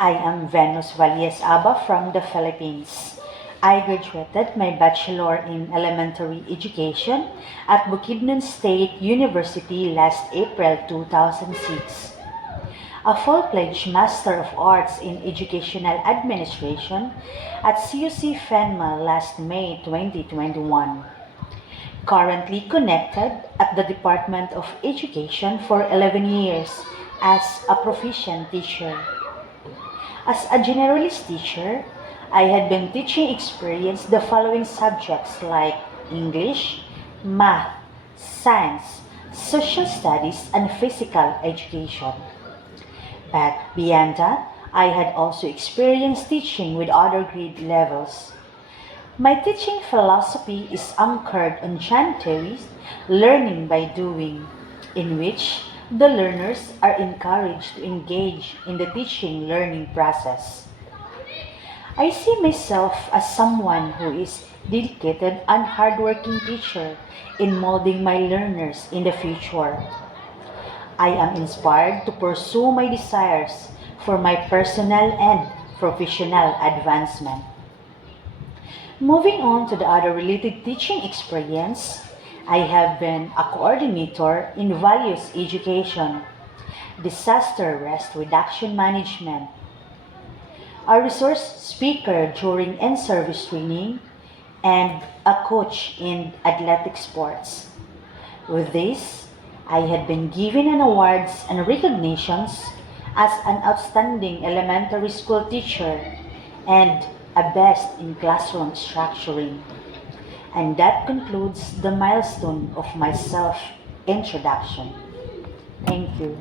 I am Venus Valies Aba from the Philippines. I graduated my Bachelor in Elementary Education at Bukidnon State University last April 2006. A full-fledged Master of Arts in Educational Administration at CUC FENMA last May 2021. Currently connected at the Department of Education for 11 years as a proficient teacher. As a generalist teacher, I had been teaching experience the following subjects like English, math, science, social studies, and physical education. But beyond that, I had also experienced teaching with other grade levels. My teaching philosophy is anchored on John Terry's learning by doing, in which the learners are encouraged to engage in the teaching learning process. I see myself as someone who is dedicated and hardworking teacher in molding my learners in the future. I am inspired to pursue my desires for my personal and professional advancement. Moving on to the other related teaching experience, I have been a coordinator in values education, disaster risk reduction management, a resource speaker during in-service training, and a coach in athletic sports. With this, I had been given an awards and recognitions as an outstanding elementary school teacher and a best in classroom structuring. And that concludes the milestone of my self-introduction. Thank you.